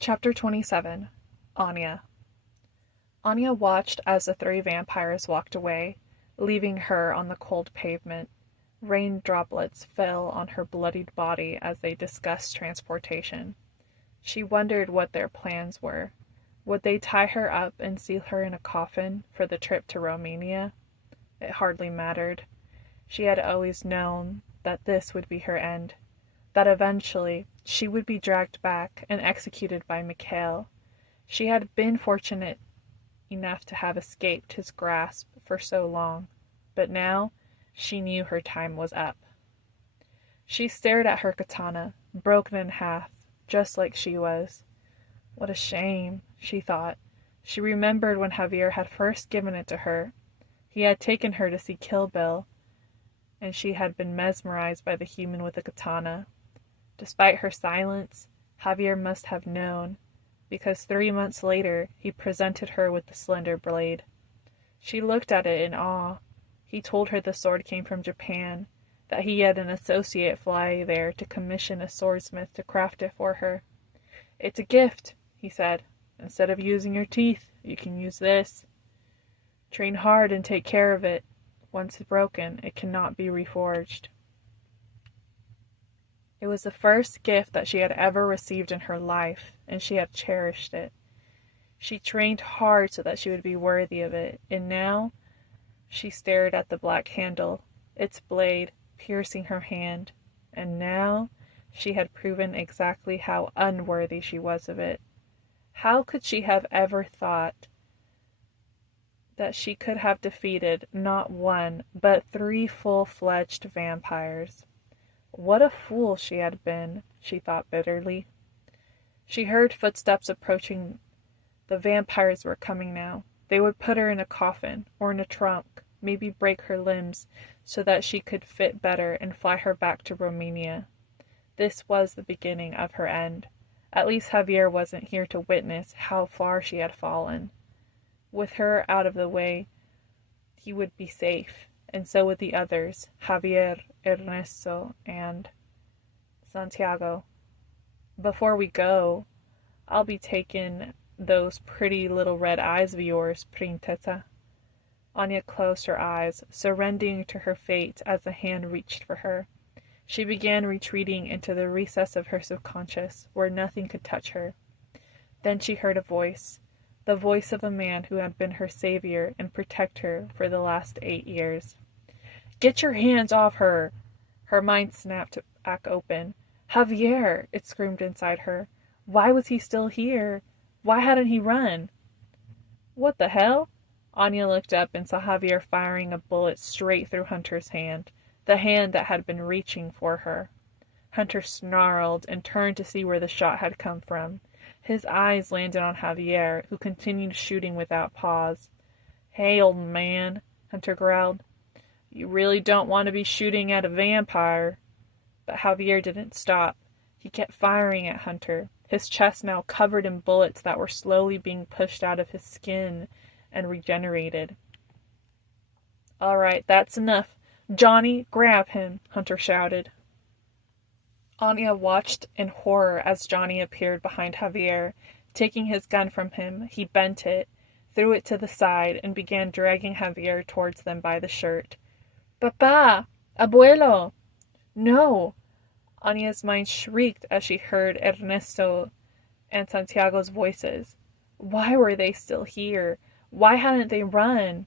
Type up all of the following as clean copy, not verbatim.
Chapter 27. Anya. Anya watched as the three vampires walked away, leaving her on the cold pavement. Rain droplets fell on her bloodied body as they discussed transportation. She wondered what their plans were. Would they tie her up and seal her in a coffin for the trip to Romania? It hardly mattered. She had always known that this would be her end, that eventually she would be dragged back and executed by Mikhail. She had been fortunate enough to have escaped his grasp for so long, but now she knew her time was up. She stared at her katana, broken in half, just like she was. What a shame, she thought. She remembered when Javier had first given it to her. He had taken her to see Kill Bill, and she had been mesmerized by the human with the katana. Despite her silence, Javier must have known, because 3 months later he presented her with the slender blade. She looked at it in awe. He told her the sword came from Japan, that he had an associate fly there to commission a swordsmith to craft it for her. "It's a gift," he said. "Instead of using your teeth, you can use this. Train hard and take care of it. Once broken, it cannot be reforged." It was the first gift that she had ever received in her life, and she had cherished it. She trained hard so that she would be worthy of it, and now she stared at the black handle, its blade piercing her hand, and now she had proven exactly how unworthy she was of it. How could she have ever thought that she could have defeated not one, but 3 full-fledged vampires? What a fool she had been, she thought bitterly. She heard footsteps approaching. The vampires were coming now. They would put her in a coffin, or in a trunk, maybe break her limbs, so that she could fit better and fly her back to Romania. This was the beginning of her end. At least Javier wasn't here to witness how far she had fallen. With her out of the way, he would be safe, and so would the others, Javier, Ernesto, and Santiago. "Before we go, I'll be taking those pretty little red eyes of yours, Princesa." Anya closed her eyes, surrendering to her fate as the hand reached for her. She began retreating into the recess of her subconscious, where nothing could touch her. Then she heard a voice, the voice of a man who had been her savior and protect her for the last 8 years. "Get your hands off her!" Her mind snapped back open. "Javier!" it screamed inside her. Why was he still here? Why hadn't he run? What the hell? Anya looked up and saw Javier firing a bullet straight through Hunter's hand, the hand that had been reaching for her. Hunter snarled and turned to see where the shot had come from. His eyes landed on Javier, who continued shooting without pause. "Hey, old man," Hunter growled. "You really don't want to be shooting at a vampire." But Javier didn't stop. He kept firing at Hunter, his chest now covered in bullets that were slowly being pushed out of his skin and regenerated. "All right, that's enough. Johnny, grab him," Hunter shouted. Anya watched in horror as Johnny appeared behind Javier. Taking his gun from him, he bent it, threw it to the side, and began dragging Javier towards them by the shirt. "Papá! Abuelo!" "No!" Anya's mind shrieked as she heard Ernesto and Santiago's voices. Why were they still here? Why hadn't they run?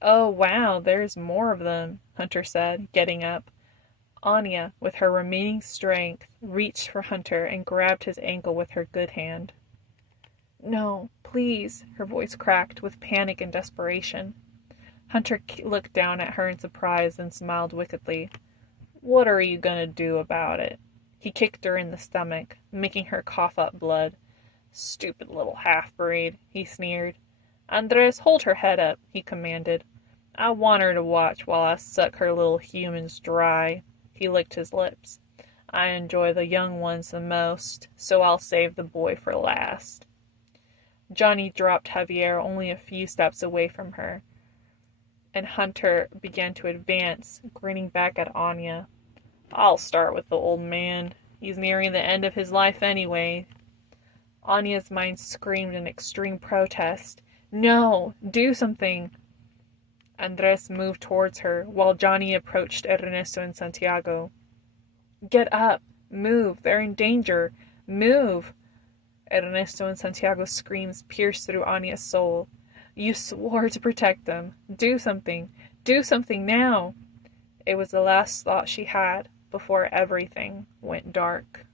"Oh, wow, there's more of them," Hunter said, getting up. Anya, with her remaining strength, reached for Hunter and grabbed his ankle with her good hand. "No, please," her voice cracked with panic and desperation. Hunter looked down at her in surprise and smiled wickedly. "What are you gonna do about it?" He kicked her in the stomach, making her cough up blood. "Stupid little half-breed," he sneered. "Andres, hold her head up," he commanded. "I want her to watch while I suck her little humans dry." He licked his lips. "I enjoy the young ones the most, so I'll save the boy for last." Johnny dropped Javier only a few steps away from her, and Hunter began to advance, grinning back at Anya. "I'll start with the old man. He's nearing the end of his life anyway." Anya's mind screamed in extreme protest. No, do something. Andres moved towards her, while Johnny approached Ernesto and Santiago. Get up! Move! They're in danger! Move! Ernesto and Santiago's screams pierced through Anya's soul. You swore to protect them. Do something! Do something now! It was the last thought she had before everything went dark.